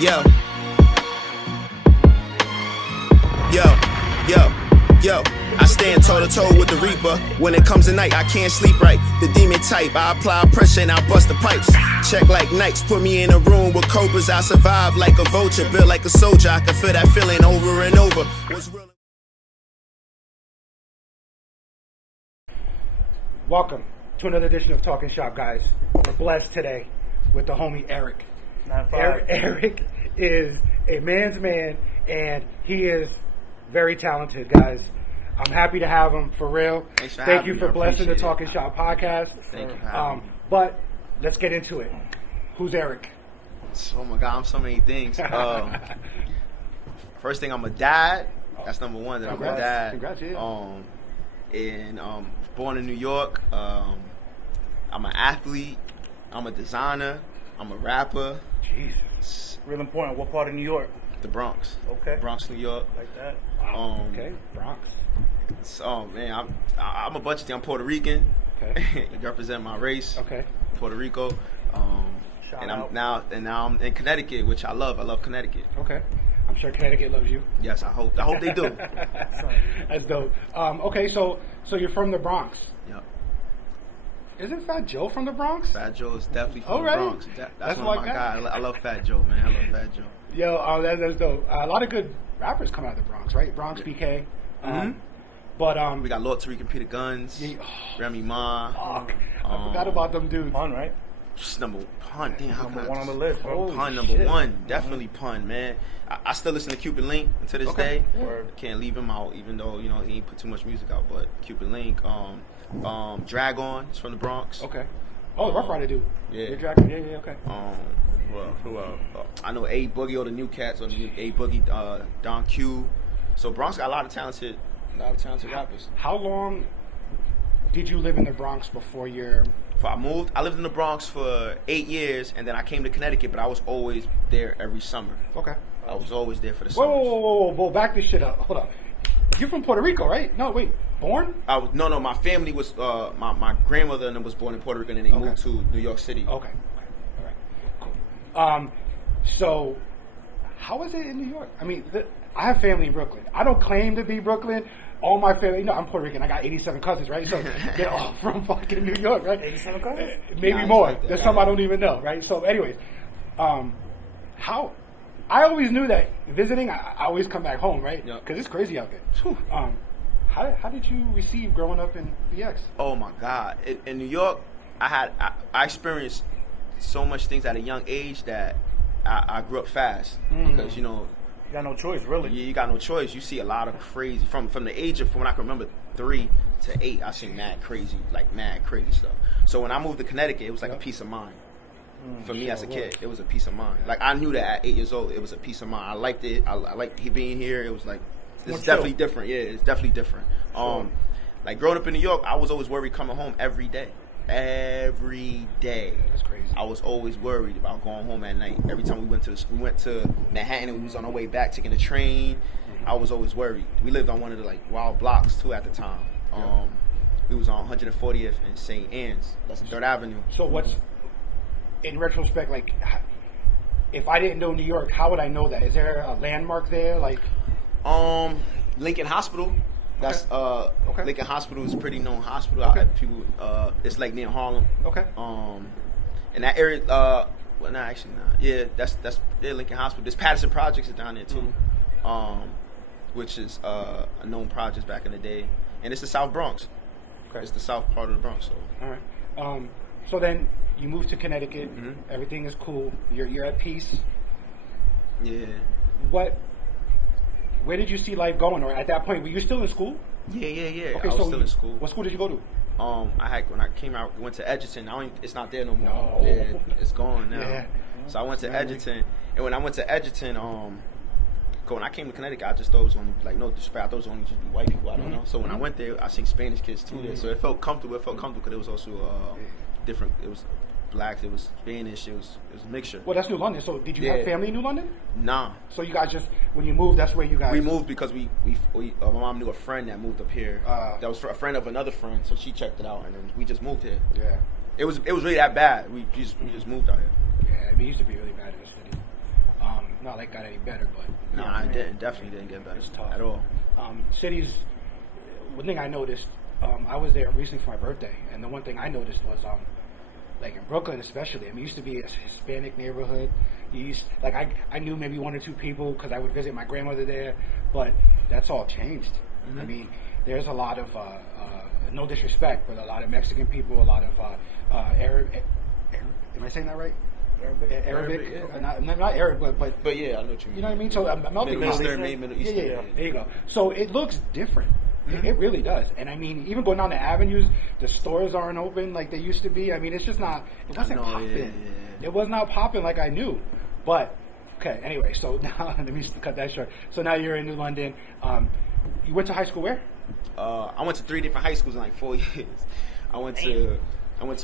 Yo. Yo. I stand toe to toe with the Reaper. When it comes to night, I can't sleep right. The demon type, I apply pressure and I bust the pipes. Check like Nikes, put me in a room with cobras. I survive like a vulture, built like a soldier. I can feel that feeling over and over. Welcome to another edition of Talkin Schop, guys. We're blessed today with the homie Eric. Eric is a man's man, and he is very talented, guys. I'm happy to have him, for real. Thank you for blessing the Talkin Schop podcast. Thank you for having me. But let's get into it. Who's Eric? Oh my God, I'm so many things. First thing, I'm a dad. That's number one. That I'm a dad. Congrats, yeah. Born in New York. I'm an athlete. I'm a designer. I'm a rapper. Jesus. Real important. What part of New York? The Bronx. Okay. Bronx, New York. Like that. Okay, Bronx. So man, I'm a bunch of things. I'm Puerto Rican. Okay. You represent my race. Okay. Puerto Rico. Shout I'm out. now I'm in Connecticut, which I love. I love Connecticut. Okay. I'm sure Connecticut loves you. Yes, I hope they do. That's dope. Okay, so you're from the Bronx. Yep. Isn't Fat Joe from the Bronx? Fat Joe is definitely from Alright. the Bronx. That's That's one of my my guy. guys. I love Fat Joe, man. I love Fat Joe. Yo, that's dope. A lot of good rappers come out of the Bronx, right? Bronx BK. But We got Lord Tariq and Peter Guns, Yeah. Remy Ma. fuck, I forgot about them dudes. Pun, right? Number pun. Damn, how Number can I one on the just- list, bro. Holy Pun number shit. one. Definitely pun, man. I still listen to Cupid Link to this Okay. day. Word. Can't leave him out, even though he ain't put too much music out. But Cupid Link, Drag On is from the Bronx. Okay. Oh, the Rough Rider dude. Yeah. You're Dragon. Yeah, okay. Who else? I know A Boogie or the New Cats or the new A Boogie, Don Q. So Bronx got a lot of talented rappers. How long did you live in the Bronx before your... Before I moved, I lived in the Bronx for 8 years, and then I came to Connecticut, but I was always there every summer. Okay. I was always there for the Whoa, summers. whoa, back this shit up. Hold up. You're from Puerto Rico, right? No, wait. Born? No, my family was, my grandmother and them was born in Puerto Rico, and then they Okay. moved to New York City. Okay. All right. Cool. So, how is it in New York? I mean, I have family in Brooklyn. I don't claim to be Brooklyn. All my family, I'm Puerto Rican. I got 87 cousins, right? So they're all from fucking New York, right? 87 cousins? Maybe Nah, more. like that. There's some I don't even know, right? So, anyways, how? I always knew that visiting, I always come back home, right? Yep. Because it's crazy out there. How did you receive growing up in BX? Oh my God! In New York, I experienced so much things at a young age that I grew up fast because You got no choice, really. you got no choice. You see a lot of crazy from the age of, from when I can remember 3 to 8. I seen mad crazy stuff. So when I moved to Connecticut, it was like a peace of mind. For me as a kid, it was a peace of mind. Like I knew that at 8 years old, it was a peace of mind. I liked it. I liked being here. It was like, this is definitely different. Yeah, it's definitely different. Like growing up in New York, I was always worried coming home every day. Every day. That's crazy. I was always worried about going home at night. Every time we went to Manhattan and we was on our way back taking the train, I was always worried. We lived on one of the like wild blocks too at the time. We was on 140th and St. Anne's. That's 3rd Avenue. So what's, in retrospect, like, if I didn't know New York, how would I know that? Is there a landmark there? Like, Lincoln Hospital. That's Okay. Lincoln Hospital is a pretty known hospital. Okay. People, it's like near Harlem. okay. In that area, well, no, actually not. Yeah, that's Lincoln Hospital. There's Patterson Projects is down there too, which is a known project back in the day, and it's the South Bronx. Okay. It's the south part of the Bronx. So All right. So then you moved to Connecticut. Everything is cool. You're at peace. yeah, Where did you see life going? Or at that point, were you still in school? yeah. Okay, I was still in school. What school did you go to? When I came out, went to Edgerton. It's not there no more. No. Yeah, it's gone now. Yeah. So I went to Edgerton, and when I went to Edgerton, when I came to Connecticut, I just thought it was only, like, no disrespect, I thought it was only just be white people. I don't know. So when I went there, I seen Spanish kids too there. So it felt comfortable. It felt comfortable because it was also different. It was blacks, it was Spanish, it was a mixture. Well, that's New London. So did you have family in New London? Nah. So you guys just, when you moved, that's where you guys... We moved because we my mom knew a friend that moved up here. That was a friend of another friend, so she checked it out, and then we just moved here. Yeah. It was really that bad. We just moved out here. Yeah, I mean, it used to be really bad in the city. not like got any better, but No, I definitely didn't get better it's tough at all. Cities. One thing I noticed, I was there recently for my birthday, and the one thing I noticed was, like in Brooklyn especially. I mean, it used to be a Hispanic neighborhood. I knew maybe one or two people because I would visit my grandmother there, but that's all changed. I mean, there's a lot of no disrespect, but a lot of Mexican people, a lot of Arab. Am I saying that right? Arabic, yeah. not Arab, But yeah, I know what you mean. you know what I mean. So melting Middle pot. Eastern, Middle Eastern. Yeah. There you go. So it looks different. It really does. And I mean, even going down the avenues, the stores aren't open like they used to be. I mean, it's just not. It wasn't popping. Yeah. It was not popping like I knew. But okay. Anyway, so now let me cut that short. So now you're in New London. You went to high school where? I went to 3 different high schools in like 4 years. I went to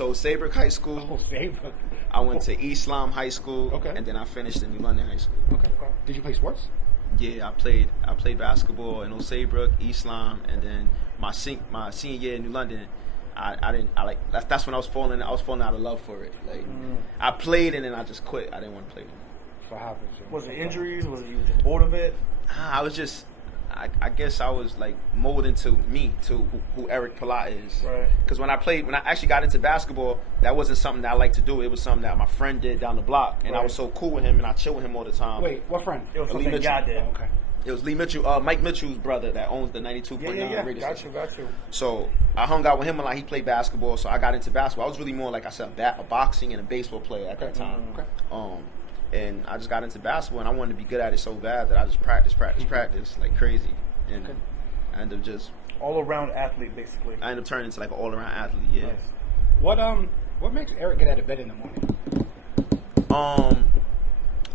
Old Saybrook High School. Oh, favorite. I went to Islam High School. Okay. And then I finished in New London High School. Okay. Did you play sports? Yeah, I played basketball in Old Saybrook, Islam, and then my senior year in New London. That's when I was falling out of love for it. Like I played and then I just quit. I didn't want to play anymore. So what happened? Was it injuries? Was it you were just bored of it? I was just, I guess I was like molded to who Eric Palat is. Right. Because when I actually got into basketball, that wasn't something that I liked to do. It was something that my friend did down the block, and I was so cool with him, and I chill with him all the time. Wait, what friend? It was Lee something Mitchell. God did. Oh, okay. It was Lee Mitchell, Mike Mitchell's brother that owns the 92.9 radio Got station. you. So I hung out with him a lot. He played basketball, so I got into basketball. I was really more, like I said, a boxing and a baseball player at that time. Okay. And I just got into basketball, and I wanted to be good at it so bad that I just practice like crazy. And I ended up just All-around athlete, basically. I ended up turning into like an all-around athlete. Yeah. Nice. What makes Eric get out of bed in the morning?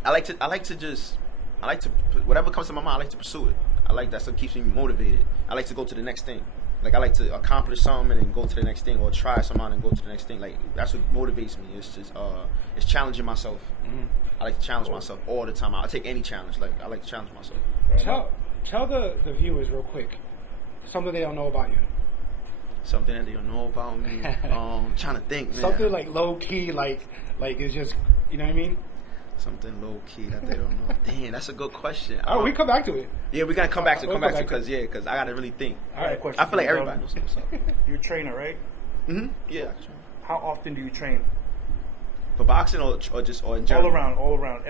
I like to whatever comes to my mind. I like to pursue it. I like that stuff keeps me motivated. I like to go to the next thing. Like I like to accomplish something and then go to the next thing, or try something and go to the next thing. Like that's what motivates me. It's just it's challenging myself. I like to challenge myself all the time. I'll take any challenge. Like I like to challenge myself. Tell the viewers real quick something they don't know about you. Something that they don't know about me. Trying to think, man. Something like low key, like it's just, you know what I mean? Something low key that they don't know. Damn, that's a good question. Oh, we come back to it. Yeah, we gotta come back to We'll come back because I gotta really think. All right, question I feel like for you, everybody bro. knows what's up. You're a trainer, right? Yeah. How often do you train? For boxing or in general? All around,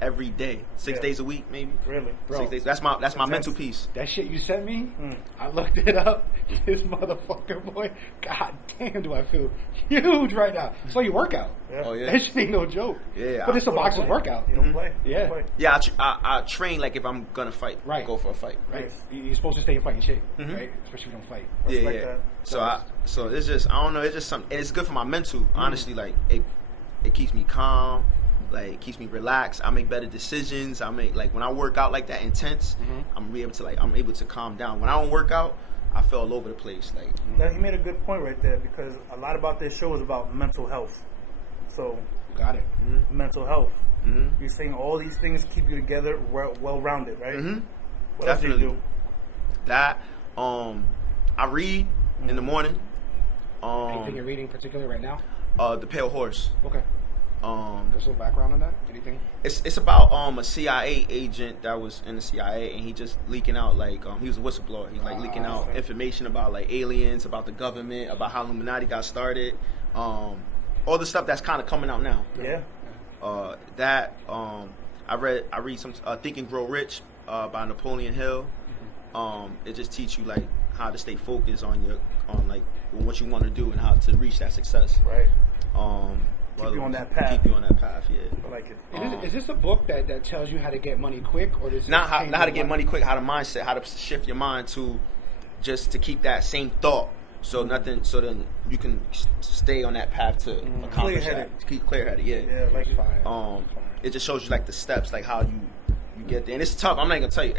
Every day. 6 days a week, maybe. Really? Bro, 6 days. That's my mental piece. That shit you sent me, I looked it up. This motherfucker, boy, god damn, do I feel huge right now. So you work out. Yeah. Oh yeah. That shit ain't no joke. Yeah, But it's a boxer's workout. You don't play. You Yeah. don't play. Yeah, I train like if I'm gonna fight. Right. Go for a fight. Right? Nice. You're supposed to stay in fighting shape, right? Especially if you don't fight. Yeah, Respect yeah. that. So it's just I don't know. It's just something. And it's good for my mental. Honestly, like it keeps me calm. Like it keeps me relaxed. I make better decisions. I make like when I work out like that intense, I'm able to calm down. When I don't work out, I feel all over the place. Like That, he made a good point right there, because a lot about this show is about mental health. So Got it. mental health. You're saying all these things keep you together, well-rounded, right? What Definitely. else do you do? that. I read in the morning. Anything you're reading in particular right now? The Pale Horse. Okay. There's a little background on that? Anything? It's about a CIA agent that was in the CIA, and he just leaking out like he was a whistleblower. He's like leaking out information about like aliens, about the government, about how Illuminati got started, all the stuff that's kind of coming out now. Yeah. I read some Think and Grow Rich by Napoleon Hill. It just teach you like how to stay focused on like what you want to do and how to reach that success. Right. Keep you on that path. Keep you on that path. Yeah. I like it. Is this a book that tells you how to get money quick, or does it Not change how to your get life? money quick, how to mindset, how to shift your mind to just to keep that same thought. So then you can stay on that path to accomplish Clear-headed. that. Keep clear-headed, yeah. Yeah, I like it. Fire. It just shows you like the steps, like how you get there. And it's tough. I'm not gonna tell you.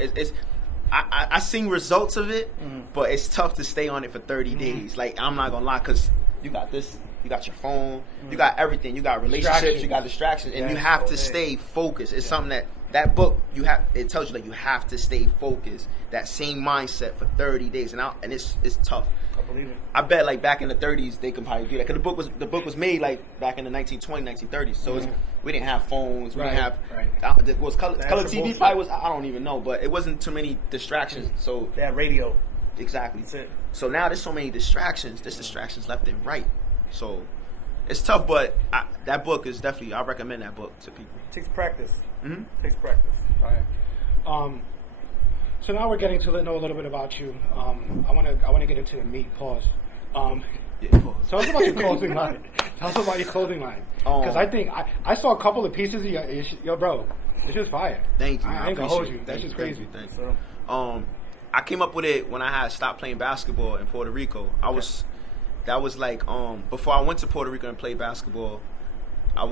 I seen results of it, but it's tough to stay on it for 30 days. Like I'm not gonna lie, cause you got this. You got your phone, you got everything, you got relationships, you got distractions, and you have to stay focused. It's something that that book, it tells you that you have to stay focused, that same mindset for 30 days, and it's tough. I believe it. I bet like back in the 30s they can probably do that, because the book was made like back in the 1920s, 1930s. So we didn't have phones, we didn't have was color TV probably was, I don't even know, but it wasn't too many distractions. So they had radio. Exactly. That's it. So now there's so many distractions. There's distractions left and right. So it's tough, but that book is definitely, I recommend that book to people. It takes practice. Mm-hmm. It takes practice. Right. So now we're getting to know a little bit about you. I want to get into the meat. Pause. Pause. Tell us about your clothing line. Tell us about your clothing line. Because I think I saw a couple of pieces of your bro. It's just fire. Thank you. I ain't gonna hold you. That's just crazy. Thank you. So, I came up with it when I had stopped playing basketball in Puerto Rico. That was like before I went to Puerto Rico and played basketball. I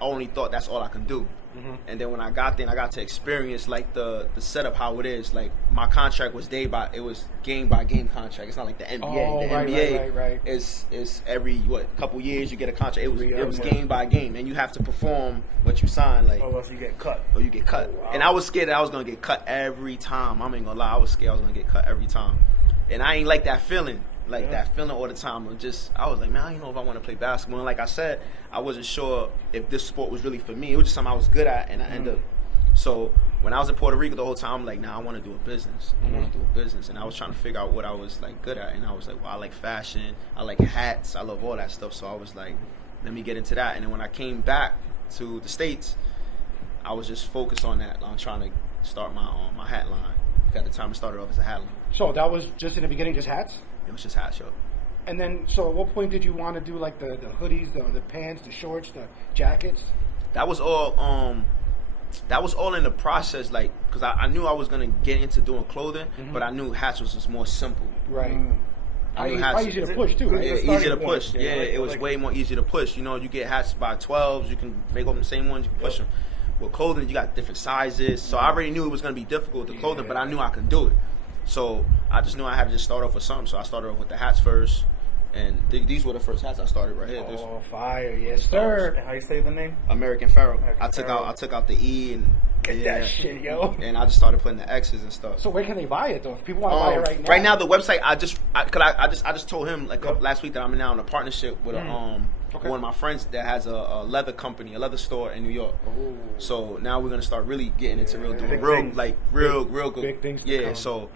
only thought that's all I can do. Mm-hmm. And then when I got there, and I got to experience like the setup, how it is. Like my contract was game by game contract. It's not like the NBA. NBA is every couple years you get a contract. It was game by game, and you have to perform what you sign. Like, or else you get cut. Or you get cut. Oh, wow. And I was scared that I was gonna get cut every time. I ain't gonna lie, I was scared I was gonna get cut every time, and I ain't like that feeling. That feeling all the time. I was like, man, I don't know if I want to play basketball. And like I said, I wasn't sure if this sport was really for me. It was just something I was good at, and I ended up. So when I was in Puerto Rico the whole time, I'm like, nah, I want to do a business. I want to do a business, and I was trying to figure out what I was like good at. And I was like, well, I like fashion, I like hats, I love all that stuff. So I was like, let me get into that. And then when I came back to the States, I was just focused on that. I'm trying to start my hat line. At the time, it started off as a hat line. So that was just in the beginning, just hats? It was just hats, yo. And then, so at what point did you want to do like the hoodies, the pants, the shorts, the jackets? That was all in the process, like, because I knew I was gonna get into doing clothing, but I knew hats was just more simple. Right. Hats easy to push too, right? Yeah, easy to push. Yeah, it was way more easy to push. You know, you get hats by 12s, you can make up the same ones, you can push them. With clothing, you got different sizes, so I already knew it was gonna be difficult with the clothing, but I knew I could do it. So I just knew I had to just start off with something. So I started off with the hats first, and these were the first hats I started right here. Fire, yes sir. And how you say the name? American Pharaoh. I took out the E and get that shit, yo. And I just started putting the X's and stuff. So where can they buy it though? If people want to buy it right now. Right now, the website I just told him like last week that I'm now in a partnership with one of my friends that has a leather company, a leather store in New York. Ooh. So now we're gonna start really getting into real good big things. Yeah, so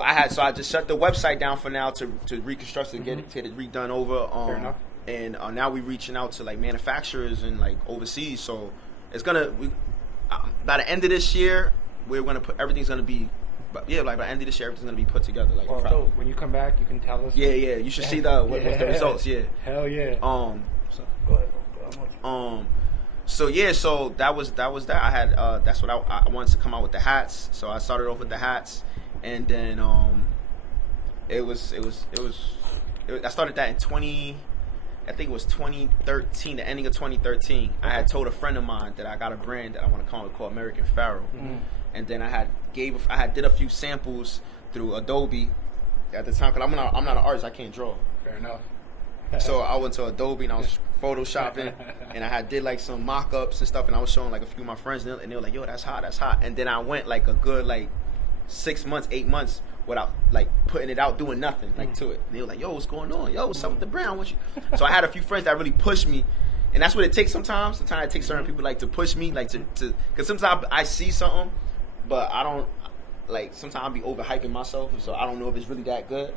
I just shut the website down for now to reconstruct it, get it redone over. Fair enough. And now we're reaching out to like manufacturers and like overseas. So it's by the end of this year, we're gonna put everything's gonna be. But yeah, like by the end of this year, everything's gonna be put together. Like, so when you come back, you can tell us. Yeah, you should see what's the results. Yeah. Hell yeah. Go ahead. So that was that. I had that's what I wanted to come out with the hats. So I started off with the hats, and then I started that in I think it was 2013, the ending of 2013. Okay. I had told a friend of mine that I got a brand that I want to call American Pharaoh. Mm-hmm. And then I did a few samples through Adobe at the time, because I'm not an artist, I can't draw. Fair enough. So I went to Adobe and I was photoshopping, and I did like some mock-ups and stuff, and I was showing like a few of my friends, and they were like, yo, that's hot. And then I went like a good 6 months, 8 months without like putting it out, doing nothing to it. And they were like, yo, what's going on? Yo, what's up with the brand? So I had a few friends that really pushed me. And that's what it takes sometimes. Sometimes it takes certain people like to push me, like to because sometimes I see something, but I don't, like, sometimes I'll be overhyping myself, so I don't know if it's really that good.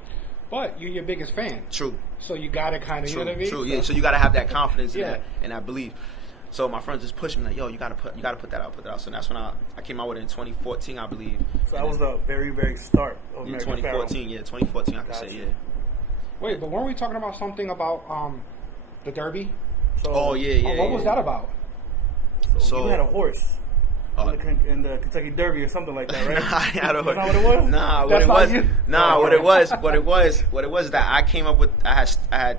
But you're your biggest fan. True. So you gotta kind of, you know what I mean? True, yeah. So you gotta have that confidence in that, and that belief. So my friends just pushed me like, yo, you gotta put that out. So that's when I came out with it in 2014, I believe. So that was the very, very start of American 2014, yeah, 2014, I can say, yeah. Wait, but weren't we talking about something about the Derby? So, yeah. What was that about? So you had a horse. In the Kentucky Derby or something like that, right? Nah, I had a horse. That's not what it was? What it was is that I came up with, I had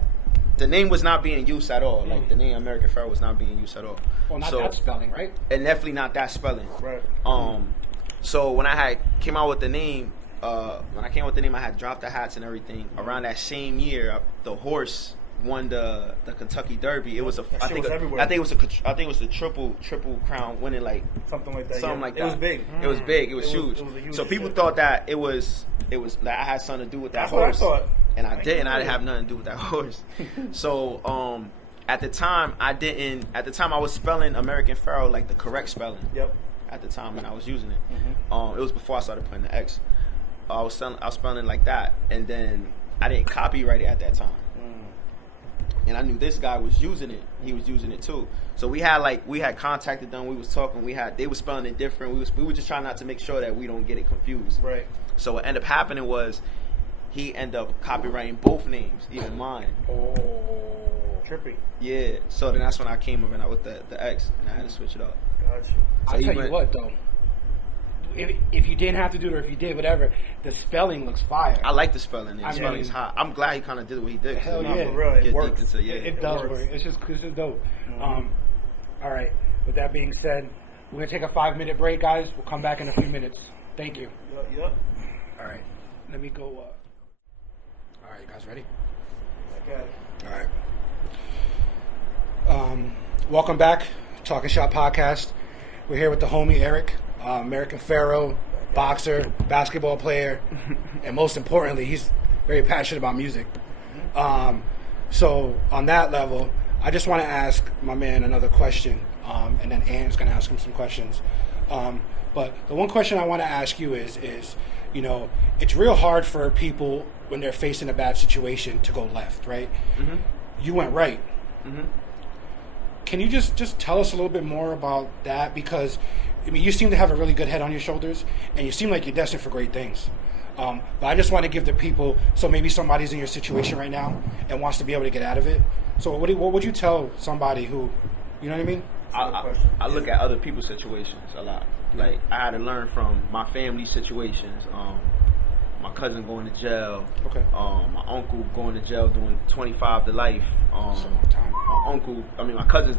the name was not being used at all. Like the name American Pharaoh was not being used at all. Well, not that spelling, right? And definitely not that spelling. Right. So when I came out with the name, I had dropped the hats and everything. Around that same year, the horse won the Kentucky Derby. It was I think was everywhere. it was the triple crown winning, like something like that. Something like that. It was big. It was big. It was huge. It was a huge so people shit. thought that it was like I had something to do with that That's horse. what I thought. And I didn't. I didn't have nothing to do with that horse. So at the time I didn't. At the time I was spelling American Pharoah like the correct spelling. Yep. At the time when I was using it, it was before I started putting the X. I was spelling it like that, and then I didn't copyright it at that time. And I knew this guy was using it. He was using it too. So we had contacted them. We was talking. They were spelling it different. We were just trying not to make sure that we don't get it confused. Right. So what ended up happening was he ended up copyrighting both names, even mine. Oh, trippy. Yeah. So then that's when I came up with the X, and I had to switch it up. Got you. I'll tell you what though. If you didn't have to do it, or if you did, whatever, the spelling looks fire. I like the spelling. The spelling is mean, hot. I'm glad he kind of did what he did. Hell No, yeah. for real, it Get works. deep into, It does works. work. It's just dope. All right. With that being said, we're gonna take a 5-minute break, guys. We'll come back in a few minutes. Thank you. Yep. All right. Let me go. All right, you guys ready? I got it. All right. Welcome back, Talkin Schop podcast. We're here with the homie Eric, American Pharoah, boxer, basketball player, and most importantly, he's very passionate about music. So on that level, I just want to ask my man another question, and then Ann's going to ask him some questions. But the one question I want to ask you is, you know, it's real hard for people when they're facing a bad situation to go left, right? Mm-hmm. You went right. Mm-hmm. Can you just tell us a little bit more about that? Because, I mean, you seem to have a really good head on your shoulders, and you seem like you're destined for great things. But I just want to give the people, so maybe somebody's in your situation right now and wants to be able to get out of it. So what would you tell somebody who, you know what I mean? I look at other people's situations a lot. Like, I had to learn from my family situations. My cousin going to jail. Okay. My uncle going to jail doing 25 to life. That's a long time.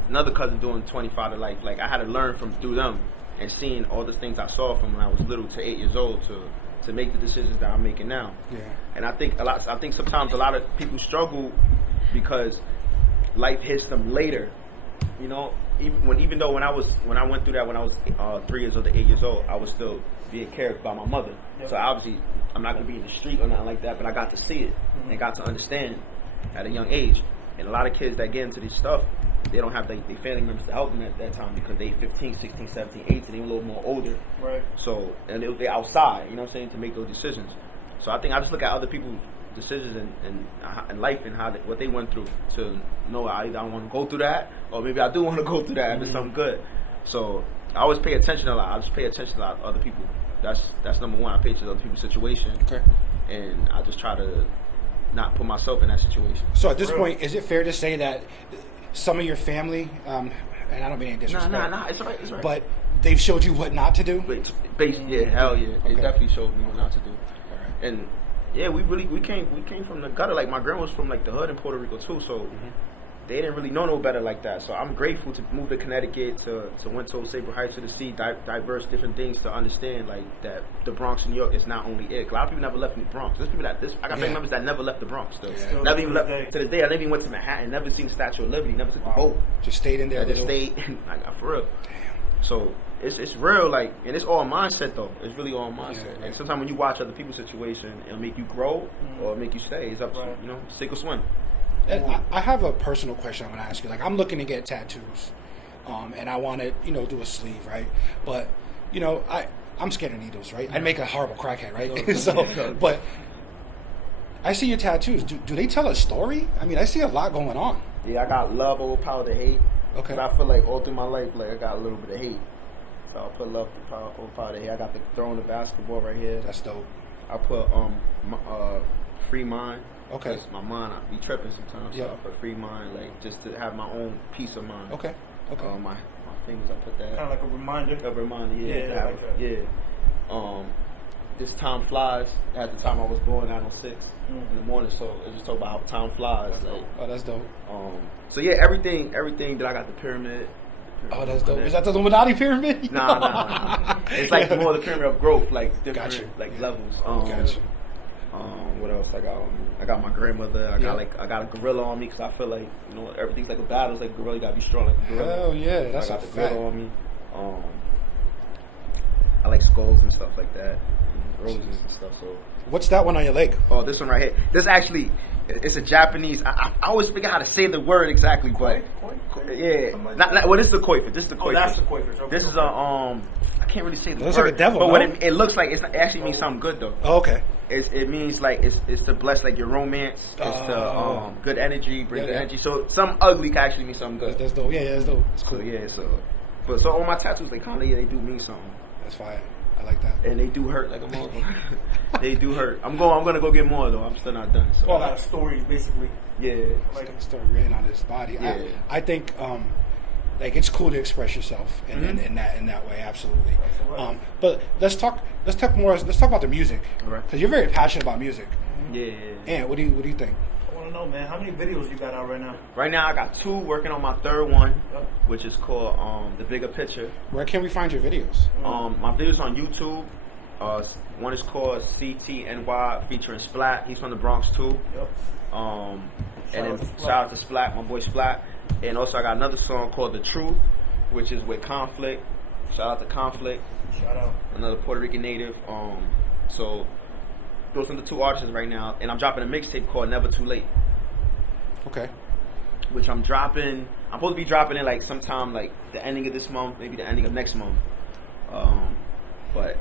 Another cousin doing 25 to life. Like, I had to learn through them and seeing all the things I saw from when I was little to 8 years old to make the decisions that I'm making now. Yeah. And I think sometimes a lot of people struggle because life hits them later. You know, even though when I went through that when I was 3 years old to 8 years old, I was still being cared by my mother. Yep. So obviously I'm not gonna be in the street or nothing like that, but I got to see it and got to understand at a young age. And a lot of kids that get into this stuff, they don't have their family members to help them at that time because they 15, 16, 17, 18, they a little more older. Right. So, and they're outside, you know what I'm saying, to make those decisions. So I think I just look at other people's decisions in life and what they went through to know I either don't want to go through that or maybe I do want to go through that if it's something good. So I always pay attention a lot. I just pay attention to a lot of other people. That's number one. I pay attention to other people's situation. Okay. And I just try to not put myself in that situation. So at this point, is it fair to say that some of your family, and I don't mean any disrespect, nah, it's right. but they've showed you what not to do? Yeah, hell yeah. They definitely showed me what not to do. Right. And yeah, we came from the gutter. Like, my grandma was from like the hood in Puerto Rico too, so they didn't really know no better like that. So I'm grateful to move to Connecticut, to went to Sabre Heights, to see diverse different things, to understand like that the Bronx, New York is not only it. A lot of people never left the Bronx. There's people I got family members that never left the Bronx though. Yeah. Never even left to this day. I never even went to Manhattan. Never seen the Statue of Liberty. Never took the boat. Just stayed in there. Just stayed like for real. Damn. So it's real, like, and it's all mindset though. It's really all mindset. Yeah, and sometimes when you watch other people's situation, it'll make you grow or make you stay. It's up to you, sink or swim. I have a personal question I want to ask you. Like, I'm looking to get tattoos, and I want to, do a sleeve, right? But, I'm scared of needles, right? I'd make a horrible crackhead, right? So, but I see your tattoos. Do they tell a story? I mean, I see a lot going on. Yeah, I got love overpower the hate. Okay. I feel like all through my life, like, I got a little bit of hate. So I put love to overpower the hate. I got the throwing the basketball right here. That's dope. I put free mind. Okay. My mind, I be tripping sometimes. So I put free mind, like, just to have my own peace of mind. Okay. My fingers, I put that. Kind of like a reminder. Yeah. Yeah. This time flies. At the time I was born, 9:06 in the morning. So it just talk about how time flies. That's dope. So yeah, everything that I got the pyramid. Oh, that's dope. Is that the Illuminati pyramid? Nah. It's like more the pyramid of growth, like different like levels. Gotcha. What else I got on me? I got my grandmother. I got a gorilla on me because I feel like, you know, everything's like a battle. It's like a gorilla. You gotta be strong like a gorilla. Hell yeah, that's I got a the fact. gorilla on me. I like skulls and stuff like that, and roses and stuff. So What's that one on your leg? oh, this one right here. This actually, it's a Japanese. I always forget how to say the word exactly, but yeah, well, this is a koi fish. This is the koi Oh, that's fish. the koi fish. Okay, This is a I can't really say the It looks word, like a devil, but no? what it looks like, it actually means something good though. Oh, okay. It means like it's to bless like your romance. It's to good energy, bring good energy. So something ugly can actually mean something good. That's dope. Yeah, that's dope. It's So cool. yeah, so on my tattoos, they kind of they do mean something, That's fine. I like that. and they do hurt like a motherfucker. They do hurt. I'm gonna go get more though. I'm still not done. So all that story, basically. yeah, Like start written on his body. Yeah. I think like it's cool to express yourself in that way. Absolutely. But let's talk about the music. Alright. Because you're very passionate about music. yeah. And what do you think? I want to know, man, how many videos you got out right now? Right now I got 2 working on my third one, Yep. which is called The Bigger Picture. Where can we find your videos? My videos on YouTube. One is called CTNY featuring Splat. He's from the Bronx too. Yep. And then shout out to Splat, my boy Splat. And also I got another song called The Truth, which is with Conflict. Shout out to Conflict, Shout out. another Puerto Rican native. So those are the 2 artists right now. And I'm dropping a mixtape called Never Too Late, Okay. which I'm dropping. I'm supposed to be dropping it like sometime like the ending of this month, maybe the ending of next month. But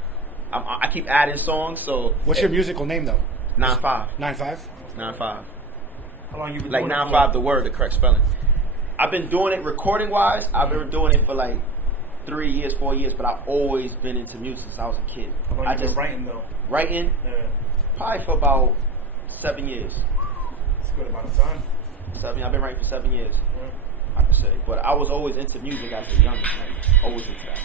I keep adding songs. So What's your musical name though? 9-5. 9-5? 9-5. How long you been Like doing 9-5, the word, the correct spelling. I've been doing it recording wise. I've been doing it for like 3 years, 4 years, but I've always been into music since I was a kid. How long I you been just writing, though? writing Yeah. probably for about 7 years. It's a good amount of time. 7. I've been writing for 7 years, Yeah. I can say. But I was always into music as a young, like always into that.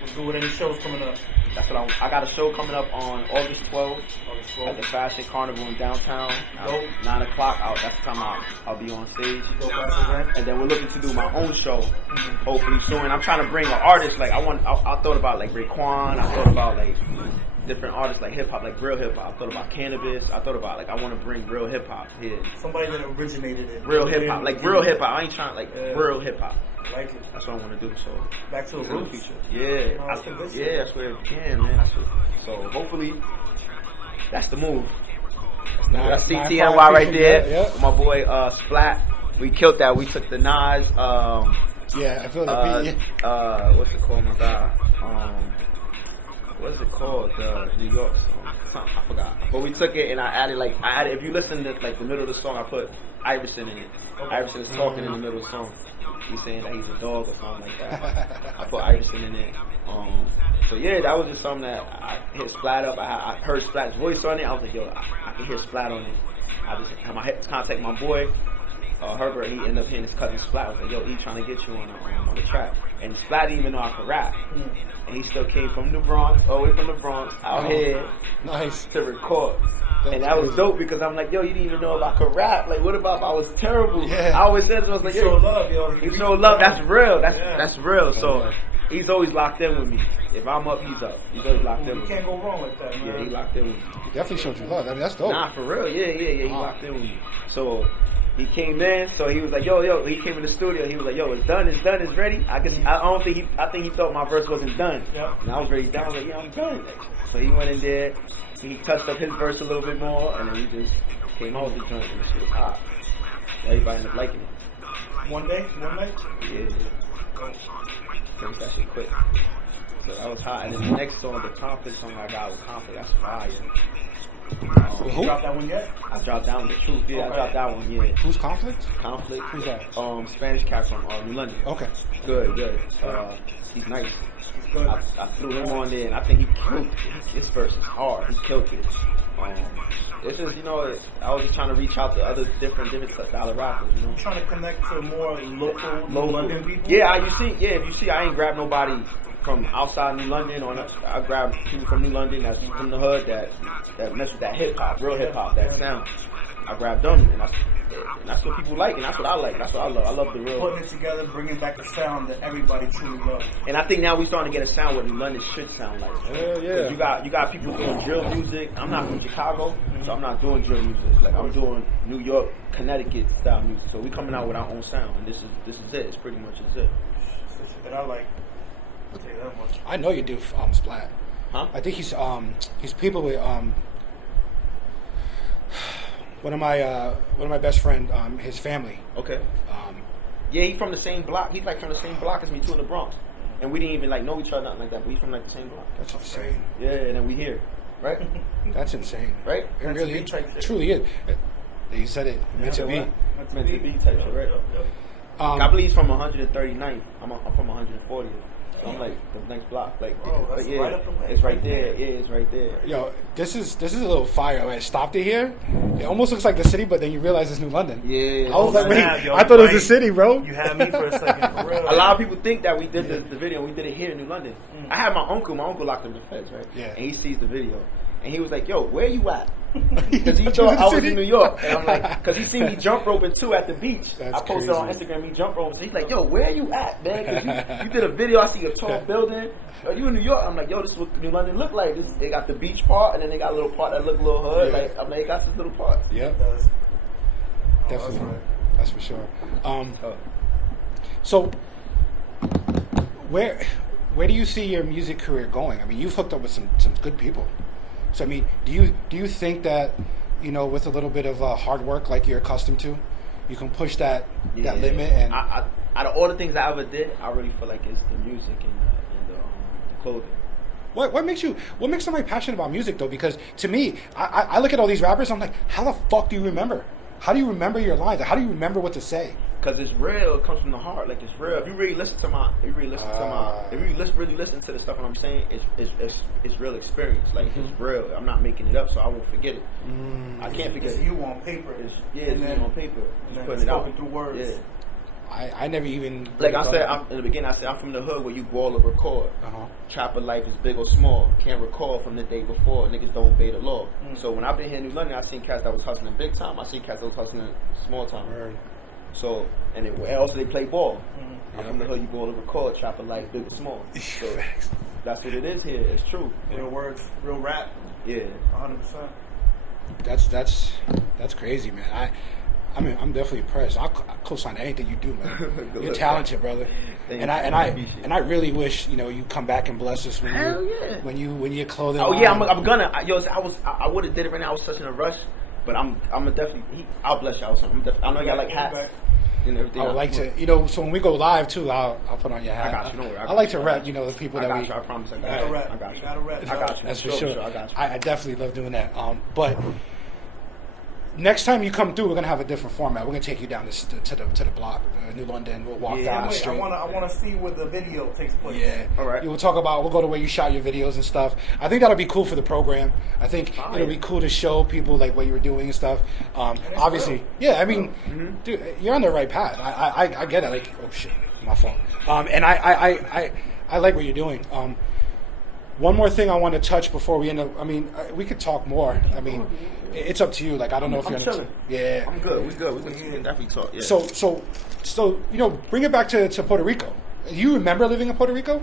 What's good with any shows coming up? That's what I got a show coming up on August 12th August at the 12th. Fashion Carnival in downtown. Dope. 9 o'clock out. That's the time I'll be on stage. Dope ass event. And then we're looking to do my own show, hopefully soon. I'm trying to bring an artist. Like I thought about like Raekwon. I thought about like different artists like hip hop, like real hip hop. I thought about Cannabis. I thought about like I want to bring real hip hop here. Somebody that originated it. Real hip hop, like real hip hop. I ain't trying like real hip hop. Like it. That's what I want to do. So Back to the in the roots. future, yeah, No, that's the good shit. yeah, that's where it can, man. So hopefully that's the move. That's 9-5 CTNY right feature, there. yeah. My boy Splat. We killed that. We took the Nas. Yeah, I feel that beat. What's it called, my God? What is it called? The New York song. I forgot. But we took it and I added if you listen to like the middle of the song, I put Iverson in it. Iverson is talking in the middle of the song. He's saying that he's a dog or something like that. I put Iverson in it. So yeah, that was just something that I hit Splat up. I heard Splat's voice on it. I was like, yo, I can hear Splat on it. I just had my contact my boy. Herbert, he ended up hearing his cousin Splat. I was like, yo, he trying to get you on the track. And Splat didn't even know I could rap. And he still came from the Bronx, all the way from the Bronx, out here Nice. to record. And that was dope because I'm like, yo, you didn't even know if I could rap. Like, what about if I was terrible? Yeah. I always said to him, I was like, Show yo, love, yo. you show love. That's real. Yeah. That's real. So he's always locked in with me. If I'm up, he's up. He's always locked in You with me. can't go wrong with that, man. Yeah, he locked in with me. Definitely showed you love. I mean, that's dope. Nah, for real. Yeah. He locked in with me. So he came in. So he was like, yo. He came in the studio. He was like, yo, it's done. It's ready. I think he thought my verse wasn't done. Yeah. And I was ready down. I was like, yeah, I'm done. So he went in there. He touched up his verse a little bit more, and then he just came out with the joint. And the shit was hot. Everybody ended up liking it. One night? Yeah. Finished that shit quick. So that was hot. And then the next song, the Conflict song I got was Conflict. That's fire. Who? Drop that one yet? I dropped down The Truth. Yeah, Okay. I dropped that one. Yeah. Who's Conflict? Conflict. Who's that? Spanish cat from New London. Okay. Good. He's nice. Good. I threw him on there, and I think he killed it. His verse is hard. He killed it. It's just, I was just trying to reach out to other different style of rappers, I'm trying to connect to more local London people. Yeah, if you see, I ain't grab nobody from outside New London, or I grab people from New London that's from the hood that mess with that hip hop, real hip hop, that sound. I grabbed them, and that's what people like, and that's what I like. That's what I love. I love the real. Putting it together, bringing back the sound that everybody truly loves. And I think now we starting to get a sound what New London should sound like. Hell yeah. You got people doing drill music. I'm not from Chicago, so I'm not doing drill music. Like I'm doing New York, Connecticut style music. So we coming out with our own sound, and this is it. It's pretty much it. That I like. I'll tell you that much. I know you do Splat. Huh? I think he's people with one of my best friend, his family. Okay. Yeah, he's from the same block. He's like from the same block as me too in the Bronx, and we didn't even like know each other, nothing like that. But he's from like the same block. That's insane. Yeah, and then we here, right? That's insane. Right? It really is. Truly is. You said it. Meant to be. Meant to be type shit, right? I believe he's from 139th. I'm from 140th. So I'm like the next block, like, that's yeah, right up the way. it's right there. Yeah, it's right there. Yo, this is a little fire. When I stopped it here, it almost looks like the city, but then you realize it's New London. Yeah, I was like, wait, yo, I thought it was the city, bro. You had me for a second. For real. A lot of people think that we did the video. We did it here in New London. I had my uncle. My uncle locked him in the feds, right? Yeah. And he sees the video, and he was like, "Yo, where you at?" Because he thought I was in New York, and I'm like, because he seen me jump roping too at the beach. That's I posted on crazy. Instagram me jump roping. So he's like, "Yo, where you at, man? Because you did a video. I see a tall building. Are you in New York?" I'm like, "Yo, this is what New London look like. They got the beach part, and then they got a little part that look a little hood. Yeah. Like, I mean, they got this little part." Yep, definitely. right. That's for sure. So, where do you see your music career going? I mean, you've hooked up with some good people. So, I mean, do you think that, with a little bit of hard work like you're accustomed to, you can push that limit? And I out of all the things I ever did, I really feel like it's the music and the clothing. What makes somebody passionate about music though? Because to me, I look at all these rappers, I'm like, how the fuck do you remember? How do you remember your lines? How do you remember what to say? Because it's real. It comes from the heart. Like, it's real. If you really listen to really listen to the stuff that I'm saying, it's real experience. Like, it's real. I'm not making it up, so I won't forget it. I can't forget It's it. you on paper. It's you on paper. And Just then putting it out. spoken through words. Yeah. I never even Like I said in the beginning, I said I'm from the hood where you ball or record. Trapper life is big or small. Can't recall from the day before. Niggas don't obey the law. So when I've been here in New London, I seen cats that was hustling big time. I seen cats that was hustling small time. So and also they play ball. I'm from the hood. You ball or record. Trapper life big or small. So that's what it is here. It's true. Real words, real rap. Yeah. 100%. That's crazy, man. I mean, I'm definitely impressed. I'll co-sign anything you do, man. You're talented, brother. And I really wish you come back and bless us when your clothing. Oh yeah, I'm gonna. I would have did it right now. I was such in a rush, but I'm definitely. I'll bless y'all. I know y'all like hats and everything. I would like to, so when we go live too, I'll put on your hat. I got you. Don't worry. I like to rep, the people that we. I promise. I got You you. gotta I got you. gotta rap. I got you. That's for sure. I got you. I definitely love doing that. But next time you come through, we're gonna have a different format. We're gonna take you down to the block, New London. We'll walk down the street. I wanna see where the video takes place. Yeah. All right. We'll go to where you shot your videos and stuff. I think that'll be cool for the program. I think it'll be cool to show people like what you were doing and stuff. Obviously, real. yeah. I mean, dude, you're on the right path. I get it. Like, oh shit, my fault. And I like what you're doing. One more thing I want to touch before we end up. I mean, we could talk more. I mean, it's up to you. Like, I don't know if you're chilling. Yeah, I'm good. We good. We can definitely talk. Yeah. So bring it back to Puerto Rico. You remember living in Puerto Rico?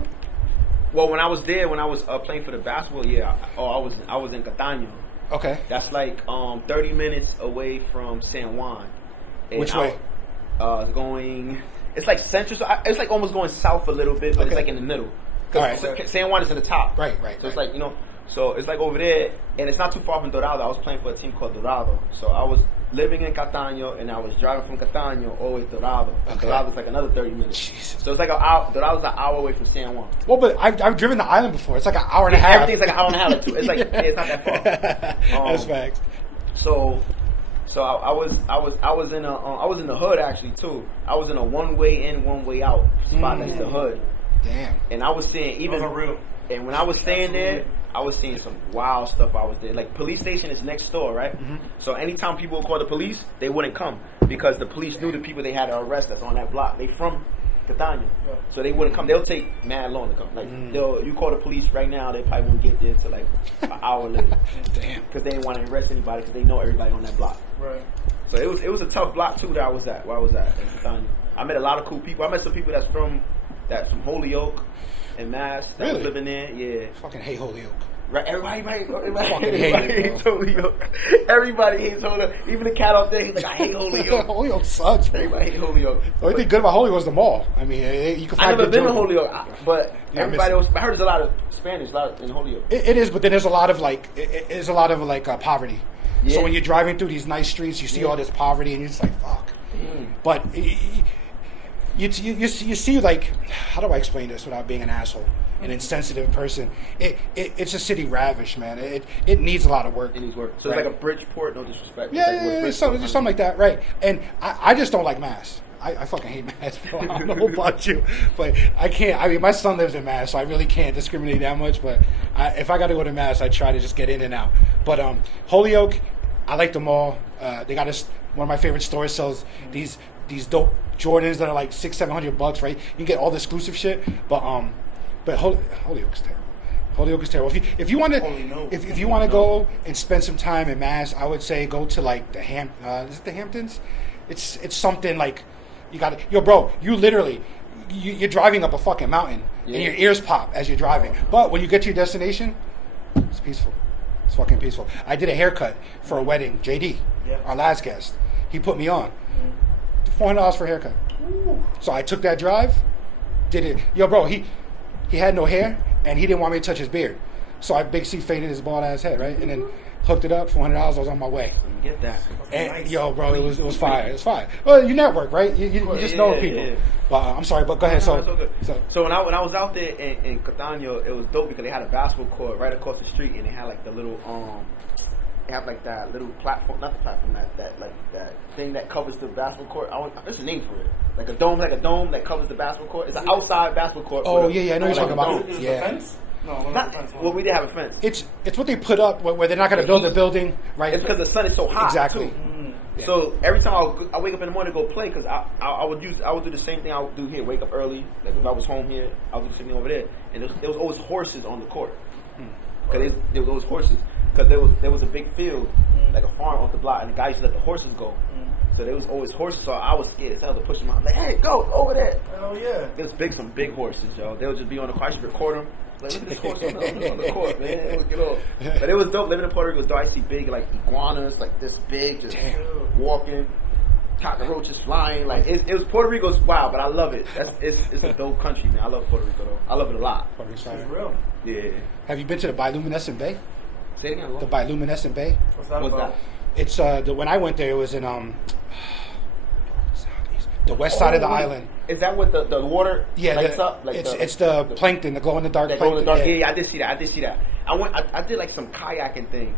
Well, when I was there, when I was playing for the basketball, yeah. I was in Cataño. Okay. That's like 30 minutes away from San Juan. And Which way? Going. It's like central. So it's like almost going south a little bit, but it's like in the middle. All right. San Juan is in the top. Right. So it's like, so it's like over there, and it's not too far from Dorado. I was playing for a team called Dorado. So I was living in Cataño, and I was driving from Cataño all the way to Dorado. Okay. Dorado's like another 30 minutes. Jesus. So it's like Dorado's an hour away from San Juan. Well, but I've driven the island before. It's like an hour and a half. Everything's like an hour and a half. It's like it's not that far. That's facts. So I was in the hood actually too. I was in a one way in, one way out spot that's the hood. Damn. And I was seeing even Those are real. And when I was staying there, I was seeing some wild stuff. I was there. Like, police station is next door, right? So anytime people would call the police, they wouldn't come because the police knew the people they had to arrest that's on that block. They from Yeah. Catania. So they wouldn't come. They'll take mad long to come. Like you call the police right now, they probably won't get there till like an hour later. Damn. Because they didn't want to arrest anybody because they know everybody on that block. Right. So it was a tough block too that I was at. Where I was at in Catania. I met a lot of cool people. I met some people that's from Holyoke and Mass that was Really? living there. Yeah. Fucking hate Holyoke. Right, everybody Fucking hate it, hates Holyoke. Everybody hates Holyoke. Even the cat out there, he's like, I hate Holyoke. Holyoke sucks, bro. Everybody hates Holyoke. The only thing good about Holyoke was the mall. I mean, you can find I've never good been to jokes. Holyoke, but Yeah, everybody else. I heard there's a lot of Spanish, in Holyoke. It is, but then there's a lot of poverty. Yeah. So when you're driving through these nice streets, you see all this poverty, and you're just like, fuck. But you see, like, how do I explain this without being an asshole, an insensitive person? It's a city ravished, man. It needs a lot of work. It needs work. So Right. it's like a Bridgeport, no disrespect. Yeah, It's like yeah, what yeah, Bridgeport something like that, right? And I just don't like Mass. I fucking hate Mass, bro. I don't know about you, but I can't. I mean, my son lives in Mass, so I really can't discriminate that much. But if I got to go to Mass, I try to just get in and out. But Holyoke, I like them all. They got one of my favorite stores sells these dope Jordans that are like $600-700, right? You can get all the exclusive shit, but Holyoke's terrible. Holyoke is terrible. If you want to if you want to go and spend some time in Mass, I would say go to like the is it the Hamptons? It's something like you got to, yo, bro. You literally you're driving up a fucking mountain and your ears pop as you're driving. But when you get to your destination, it's peaceful. It's fucking peaceful. I did a haircut for a wedding. JD, our last guest, he put me on $400 for a haircut. So I took that drive, did it. Yo, bro, he had no hair and he didn't want me to touch his beard. So I big C faded his bald ass head, right? And then hooked it up, $400. I was on my way. Get that. And yo, bro, it was fire. It was fire. Well, you network, right? You just know people. Yeah. But I'm sorry, but go ahead. No, it's all good. So when I was out there in Catania, it was dope because they had a basketball court right across the street, and they had like the little they have like that little platform, not the platform, that thing that covers the basketball court. There's a name for it, like a dome that covers the basketball court. It's an outside basketball court. Oh yeah, I know you're talking about. Is it Yeah. a fence? No, Well, we did have a fence. It's what they put up where they're not going to build the building, right? It's because the sun is so hot. Exactly. Too. Yeah. So every time I wake up in the morning to go play, because I would do the same thing I would do here. Wake up early. Like if I was home here, I would do the same thing over there. And there was always horses on the court. Because there was always horses. Because there was a big field, like a farm off the block, and the guy used to let the horses go. So there was always horses. So I was scared as hell to push them out. I'm like, hey, go over there. Oh yeah. It was some big horses, yo. They would just be on the court. I should record them. Like, look at this horse on the court, man. It would get off. But it was dope. Living in Puerto Rico was dope. I see big, like, iguanas, like this big, just walking. Cockroaches flying. Like, it was Puerto Rico's wild, but I love it. It's a dope country, man. I love Puerto Rico, though. I love it a lot. Puerto Rico. It's real. Yeah. Have you been to the bioluminescent bay? Say it again. The bioluminescent bay. What's that What's about? that? It's when I went there, it was in the west side of the island. Is that what the water lights up? Like it's the plankton, the glow in the dark that plankton. glow in the dark. Yeah, I did see that. I did like some kayaking thing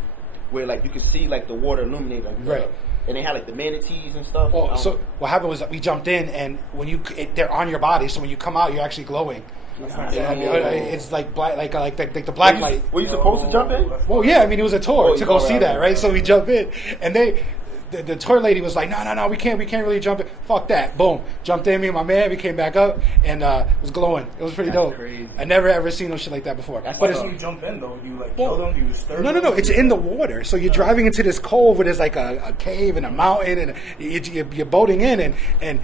where like you could see like the water illuminate, like Right. And they had like the manatees and stuff. Well, so what happened was that we jumped in, and when they're on your body, so when you come out, you're actually glowing. Yeah, I mean, it's like black, like the black light. Were you supposed to jump in? Well, yeah, I mean, it was a tour Oh, to go right, see that, right, right? So we jump in, and the tour lady was like, no, we can't really jump in. Fuck that. Boom. Jumped in, me and my man, we came back up, and it was glowing. It was pretty dope. Crazy. I never ever seen no shit like that before. That's But But it's, when you jump in though, you like kill them, you disturb them. no, it's in the water. So you're driving into this cove where there's like a cave and a mountain, and you're boating in, and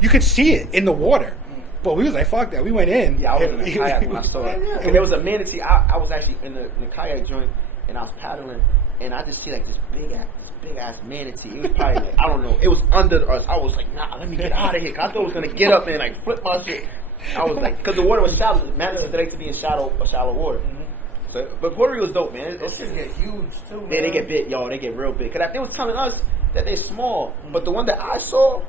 you could see it in the water. But we was like, fuck that. We went in. Yeah, I was in the kayak when I saw it. And there was a manatee. I was actually in the kayak joint, and I was paddling, and I just see like this big ass manatee. It was probably like, I don't know. It was under us. I was like, nah, let me get out of here. 'Cause I thought it was gonna get up and like flip my shit. I was like, because the water was shallow. Manatees like to be in shallow water. So, but Puerto Rico's dope, man. Those shit get huge too, man. Yeah, they get big, yo. They get real big. Cause they was telling us that they're small, but the one that I saw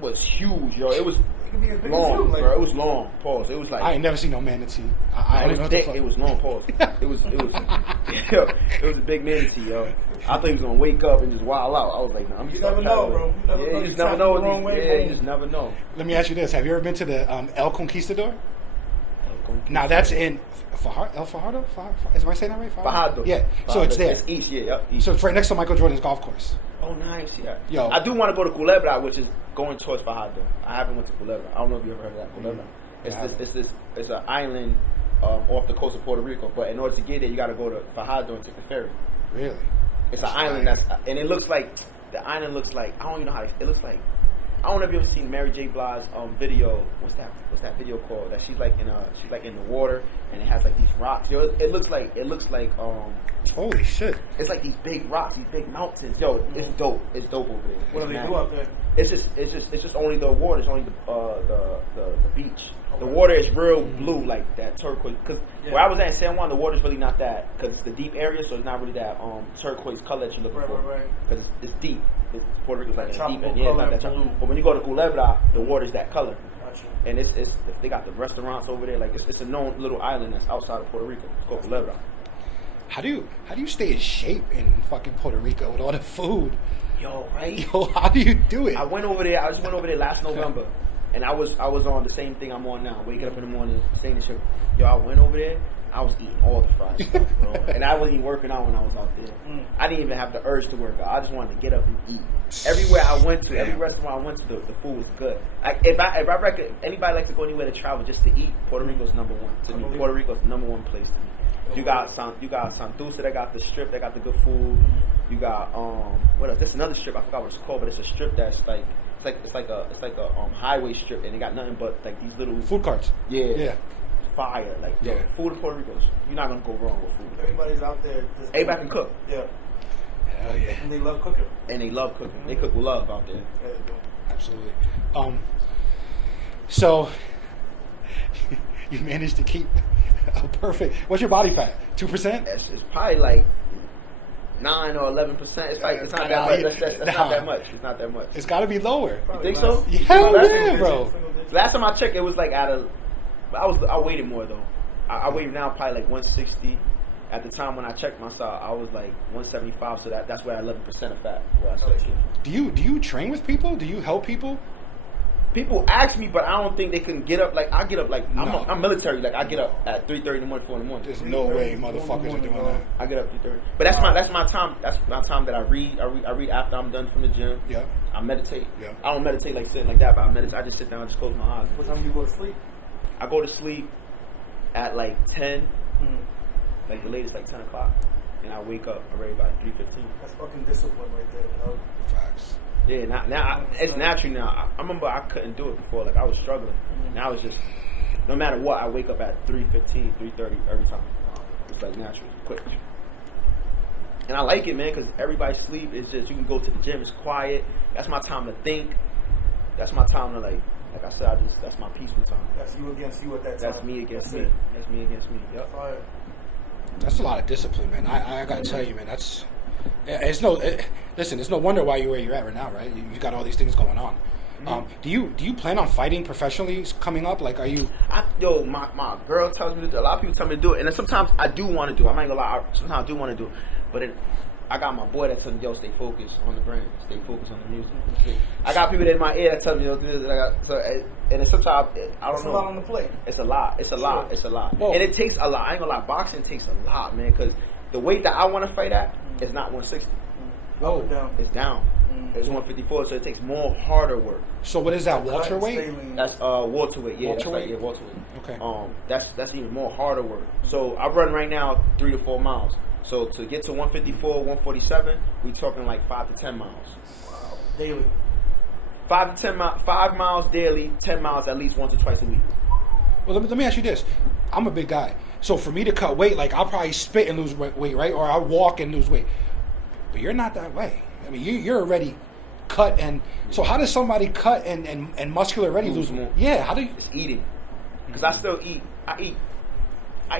was huge, yo. It was It can be as big long, as you, like, bro. It was long. Pause. It was like I ain't never seen no manatee. I it don't was know what thick. the fuck. It was long. Pause. It was. Yo, it was a big manatee, yo. I thought he was gonna wake up and just wild out. I was like, nah, I'm just You never know, bro. You just never know. The wrong way, Yeah, you boom. just never know. Let me ask you this: have you ever been to the El Conquistador? Now that's in El Fajardo. Am I saying that right? Fajardo. Yeah. So Fajardo. it's there. It's east, yeah. Yep. East. So it's right next to Michael Jordan's golf course. Oh, nice. Yeah. Yo. I do want to go to Culebra, which is going towards Fajardo. I haven't went to Culebra. I don't know if you ever heard of that. Culebra. It's an island off the coast of Puerto Rico. But in order to get there, you got to go to Fajardo and take the ferry. Really? It's an island and it looks like the island looks like I don't even know how it looks like. I don't know if you ever seen Mary J. Blige's video. What's that video called? That she's like in the water and it has like these rocks. Yo, it looks like Holy shit! it's like these big rocks, these big mountains. Yo, it's dope. It's dope over there. What do they do out there? It's just only the water. It's only the beach. The water is real blue, like that turquoise. Because where I was at in San Juan, the water's really not that. Because it's the deep area, so it's not really that turquoise color that you're looking for. Right. Because it's deep. Puerto Rico's like in the deep end. Tropical Yeah, it's not that color, blue. But when you go to Culebra, the water's that color. Gotcha. And it's they got the restaurants over there. Like it's a known little island that's outside of Puerto Rico. It's called Culebra. How do you stay in shape in fucking Puerto Rico with all the food? Yo, right? Yo, how do you do it? I went over there. I just went over there last November, and I was on the same thing I'm on now. Waking up in the morning, staying in shape. Yo, I went over there. I was eating all the fried stuff, bro, and I wasn't even working out when I was out there. I didn't even have the urge to work out. I just wanted to get up and eat. Everywhere I went to, every restaurant I went to, the food was good. Like if I reckon anybody likes to go anywhere to travel just to eat, Puerto Rico's number one to me. Puerto Rico's the number one place to me. You got Santurce that got the strip that got the good food. You got what else? There's another strip I forgot what it's called, but it's a strip that's like it's like a highway strip, and they got nothing but like these little Food carts. Yeah. Fire like yo, food in Puerto Rico. You're not gonna go wrong with food. Everybody's out there. Everybody can cook. Yeah. Hell yeah. And they love cooking. And they love cooking. They cook with love out there. Absolutely. So you managed to keep a perfect. What's your body fat? 2%? It's probably like 9 or 11%. It's like it's not that much. That's not that much. It's not that much. It's got to be lower. You think so? Hell yeah, bro. Last time I checked, it was like I weighted more though. I weigh now probably like 160. At the time when I checked myself, I was like 175. So that's where 11% of fat. Where I said. Do you train with people? Do you help people? People ask me, but I don't think they can get up. Like I get up like I'm military. Like I get up at 3:30 in the morning, 4 in the morning. There's no way motherfuckers are doing that. I get up 3:30. But that's my time. That's my time that I read. I read after I'm done from the gym. Yeah. I meditate. Yeah. I don't meditate like sitting like that, but I meditate. I just sit down, and just close my eyes. What time do you go to sleep? I go to sleep at like 10, like the latest like 10 o'clock, and I wake up already by 3:15. That's fucking discipline right there, you know? Facts. Yeah, now it's natural now. I remember I couldn't do it before. Like I was struggling. Now it's just no matter what, I wake up at 3:15, 3:30 every time. It's like natural, it's quick. And I like it, man, because everybody sleep. It's just you can go to the gym. It's quiet. That's my time to think. That's my time to like I said. That's my peaceful time. That's you against you at that time. That's me against me. It. That's me against me. Yep. Fire. That's a lot of discipline, man. I gotta tell you, man. It's no wonder why you're where you're at right now, right? You got all these things going on. Do you plan on fighting professionally coming up? Like, are you? My girl tells me to do it. A lot of people tell me to do it, and then sometimes I do want to do it. I'm not gonna lie. Sometimes I do want to do it, but I got my boy that tells me, yo, stay focused on the brand, stay focused on the music. I got people in my ear that tell me, yo, do this. And then sometimes I don't know. It's a lot on the plate. It's a lot. It's a lot. It's a lot. Whoa. And it takes a lot. I ain't gonna lie. Boxing takes a lot, man. Because the weight that I want to fight at is not 160. Whoa. It's down. It's 154, so it takes more harder work. So what is that? Welterweight? That's welterweight. Yeah, welterweight. Welterweight. Okay. That's even more harder work. So I run right now 3 to 4 miles. So to get to 154, 147, we talking like 5 to 10 miles. Wow. Daily. 5 to 10 miles, 5 miles daily, 10 miles at least once or twice a week. Well, let me ask you this. I'm a big guy. So for me to cut weight, like I'll probably spit and lose weight, right? Or I'll walk and lose weight. But you're not that way. I mean, you're already cut. And so how does somebody cut and muscular already lose weight? Yeah, how do you? It's eating. Because I still eat. I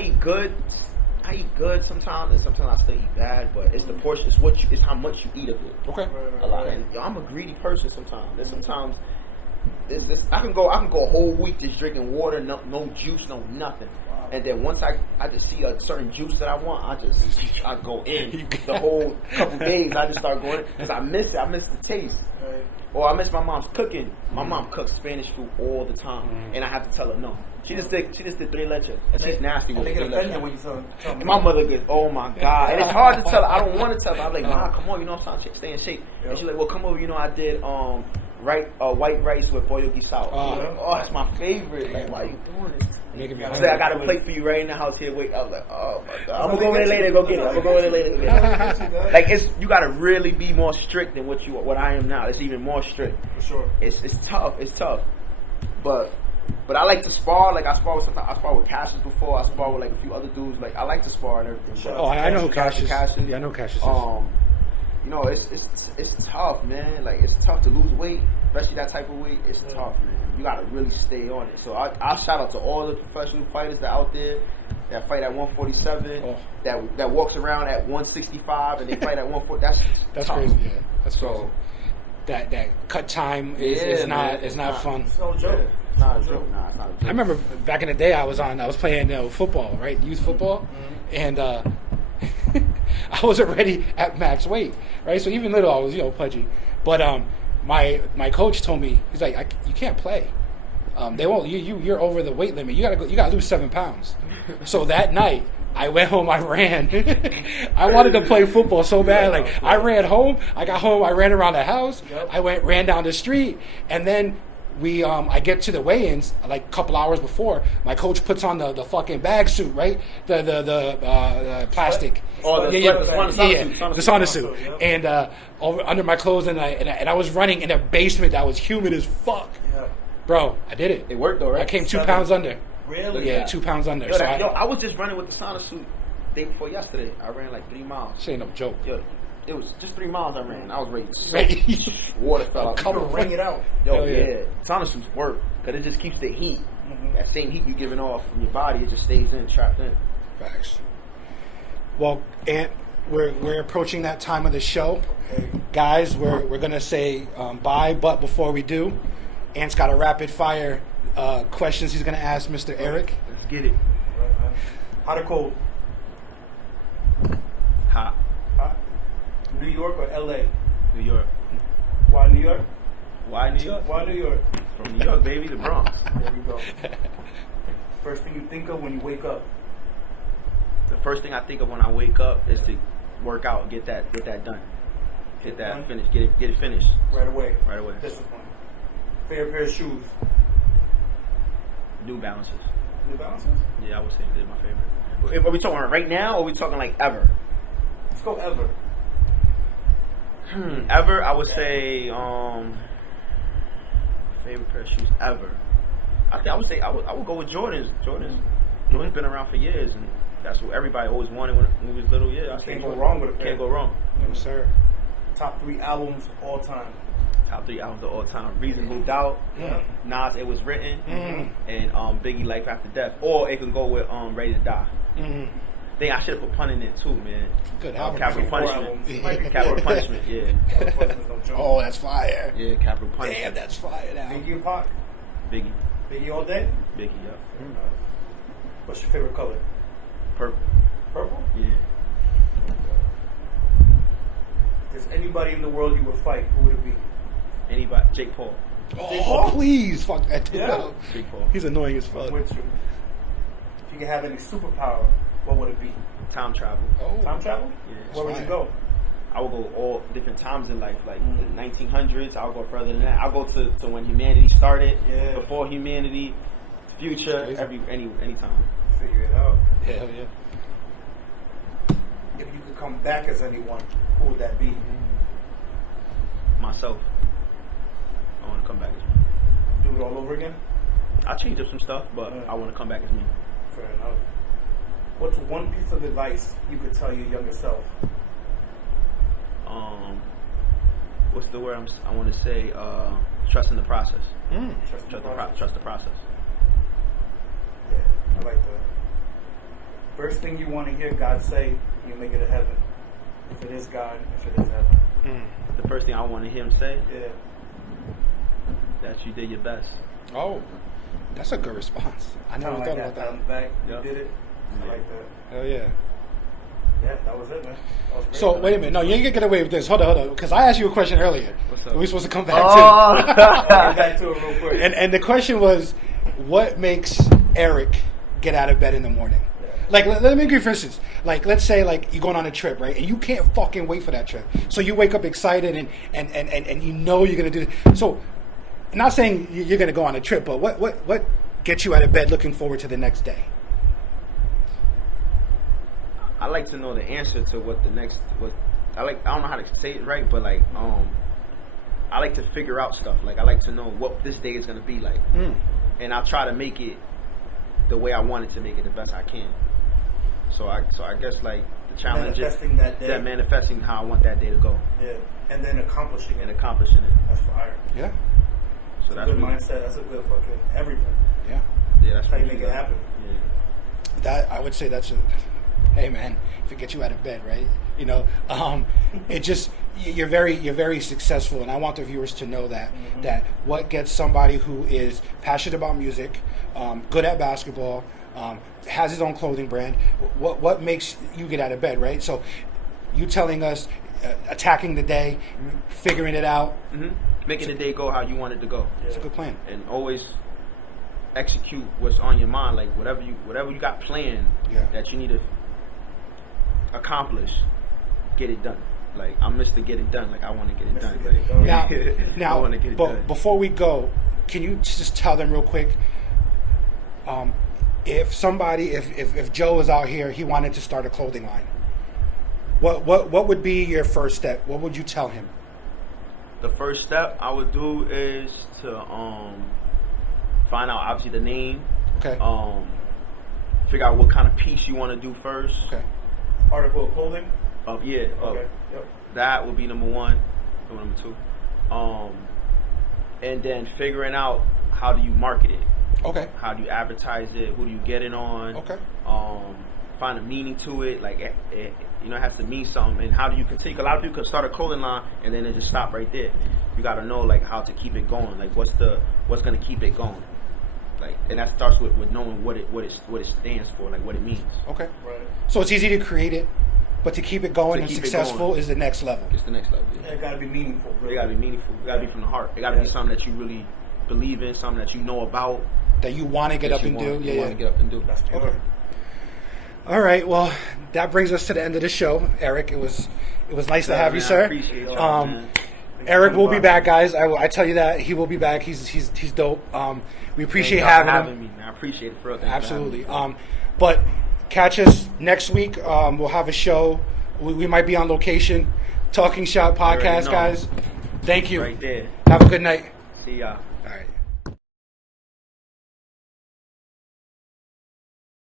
eat good. I eat good sometimes, and sometimes I still eat bad. But it's the portion. It's how much you eat of it. Okay. A lot. And I'm a greedy person sometimes. And sometimes I can go a whole week just drinking water, no juice, no nothing. And then once I just see a certain juice that I want, I go in. The whole couple days I just start going because I miss it. I miss the taste. Right. Or I miss my mom's cooking. My mom cooks Spanish food all the time, and I have to tell her no. She just did 3 leches. And she's nasty with They 3 get offended leches. when you tell And my mother goes, oh my God. And it's hard to tell her. I don't want to tell her. I'm like, nah, come on, you know what I'm saying? Stay in shape. And she's like, well, come over, you know, I did white rice with boyogi sauce. Oh, that's my favorite. Like, why are you doing this? Making me I hungry. said, I got a plate for you right in the house here. Wait, I was like, oh my God. I'm gonna go over there later. Go get it. I'm gonna go over there later. Go get it. Like you gotta really be more strict than what I am now. It's even more strict. For sure. It's tough. It's tough. But I like to spar. Like I spar with Cassius before. I spar with like a few other dudes. Like I like to spar and everything. Oh, I know who Cassius. Cassius. Yeah, I know Cassius. Is. You know, it's tough, man. Like it's tough to lose weight, especially that type of weight. It's tough, man. You gotta really stay on it. So I shout out to all the professional fighters that out there that fight at 147, that walks around at 165, and they fight at 140. That's tough. Crazy. Yeah, that's crazy. So that cut time is not fun. It's no joke. It's not a joke. Nah, it's not a joke. I remember back in the day I was playing football, right? Youth football, and I was already at max weight, right? So even little I was pudgy, but my coach told me, he's like, you can't play. They won't. You're over the weight limit. You gotta lose 7 pounds. So that night I went home. I ran. I wanted to play football so bad. Like I ran home. I got home. I ran around the house. I ran down the street, and then I get to the weigh-ins like a couple hours before. My coach puts on the fucking bag suit, right? The plastic. Oh, the sauna suit. And under my clothes, and I was running in a basement that was humid as fuck. Yeah. Bro, I did it. It worked though, right? I came 2 pounds under. Really? Yeah, 2 pounds under. Yo, So I was just running with the sauna suit day before yesterday. I ran like 3 miles. This ain't no joke. Yo, it was just 3 miles I ran. I was ready to Right. water fell out. You can ring it out. Yo, Hell yeah. sauna suits work because it just keeps the heat. That same heat you're giving off from your body, it just stays in, trapped in. Facts. Well, Ant, we're approaching that time of the show. Guys, we're gonna say bye, but before we do, Ant's got a rapid fire questions he's gonna ask Mr. Eric. Let's get it. Hot or cold? Hot. Hot. New York or LA? New York. Why New York? Why New York? Why New York? From New York, baby, the Bronx. There we go. First thing you think of when you wake up? The first thing I think of when I wake up is to work out, get that done, get that Done? finished, get it finished Right away. right away. Discipline. Favorite pair of shoes? New Balances. New Balances? Yeah, I would say they're my favorite. Are we talking right now, or are we talking like ever? Let's go ever. Ever, I would say favorite pair of shoes ever. I would say I would go with Jordans. Jordans been around for years, and that's what everybody always wanted when we was little. Yeah, I say Can't go Jordans. wrong with a pair. Can't go wrong. No, sir. Top 3 albums of all time. Top 3 albums of all time: Reasonable Doubt, Nas, It Was Written, and Biggie, Life After Death. Or it can go with Ready to Die. Think I should have put Pun in there too, man. Good album. Capital Punishment. Capital Punishment. Yeah. Oh, that's fire. Yeah. Capital Punishment. Damn, that's fire. Now. Biggie and Pac? Biggie. Biggie all day? Biggie. Yep. What's your favorite color? Purple. Purple? Yeah. If there's anybody in the world you would fight, who would it be? Anybody? Jake Paul. Oh, please, fuck that dude Yeah. up. Jake Paul. He's annoying as fuck. I'm with you. If you could have any superpower, what would it be? Time travel. Oh. Time travel? Yeah. Where would you fine. go? I would go all different times in life, like the 1900s. I'll go further than that. I'll go to when humanity started, Yeah. before humanity, future, any time. Figure it out. Hell yeah. If you could come back as anyone, who would that be? Myself. I want to come back as me. Do it all over again? I'll change up some stuff, but I want to come back as me. Fair enough. What's one piece of advice you could tell your younger self? What's the word I want to say? Trust in the process. Trust the process. Trust the process. Yeah, I like that. First thing you want to hear God say, you make it to heaven. If it is God, if it is heaven. The first thing I want to hear him say, Yeah. that you did your best. Oh, that's a good response. I never Kinda thought like about that. On that. the back, Yeah. you did it. I like that. Hell yeah. Yeah, that was it, man. That was great. So wait a minute. No, you ain't gonna get away with this. Hold on. Because I asked you a question earlier. What's up? We're supposed to come back I'll get back to it real quick. to. And the question was, what makes Eric get out of bed in the morning? Like, let me give you for instance. Like, let's say like you're going on a trip, right? And you can't fucking wait for that trip. So you wake up excited and you know you're gonna do it. So, not saying you're gonna go on a trip, but what gets you out of bed looking forward to the next day? I like to know the answer to what the next I don't know how to say it right, but like I like to figure out stuff. Like I like to know what this day is gonna be like, and I'll try to make it the way I want it to make it the best I can. So I guess like the challenge Manifesting that day. manifesting how I want that day to go. Yeah, and then accomplishing it. That's fire. Yeah. So That's a good mindset. That's a good fucking everything. Yeah. Yeah, that's How you really make good. it happen. Yeah. That I would say that's a. Hey man, if it gets you out of bed, right? You know, it just you're very successful, and I want the viewers to know that that what gets somebody who is passionate about music, good at basketball, has his own clothing brand. What makes you get out of bed, right? So, you telling us, attacking the day, figuring it out, making the day go how you want it to go. It's a good plan, and always execute what's on your mind. Like whatever you got planned that you need to accomplish, get it done. Like I'm Mr. Get It Done. Like I want to get it done. Like, now, I want to get it done. Before we go, can you just tell them real quick? If Joe is out here, he wanted to start a clothing line. What would be your first step? What would you tell him? The first step I would do is to find out obviously the name. Okay. Figure out what kind of piece you want to do first. Okay. Article of clothing. Okay. Yep. That would be number one. Or number two. And then figuring out how do you market it. Okay. How do you advertise it? Who do you get it on? Okay. Find a meaning to it. Like it has to mean something. And how do you continue? A lot of people can start a clothing line and then they just stop right there. You got to know like how to keep it going. Like what's going to keep it going. Like, and that starts with knowing what it stands for, like what it means. Okay. Right. So it's easy to create it, but to keep it going and successful is the next level. It's the next level. Yeah. It got to be meaningful. Really. It got to be meaningful. It got to be from the heart. It got to be something that you really believe in, something that you know about, that you want to get up and do. You want to get up and do. That's pure. Okay. All right. Well, that brings us to the end of the show, Eric. It was nice to have you, sir. I appreciate y'all, man. Eric will be back, guys. I tell you that he will be back. He's dope. We appreciate having him. Me, man. I appreciate it, bro. Absolutely. But catch us next week. We'll have a show. We might be on location. Talking Shop podcast, guys. Thank you. Right there. Have a good night. See y'all.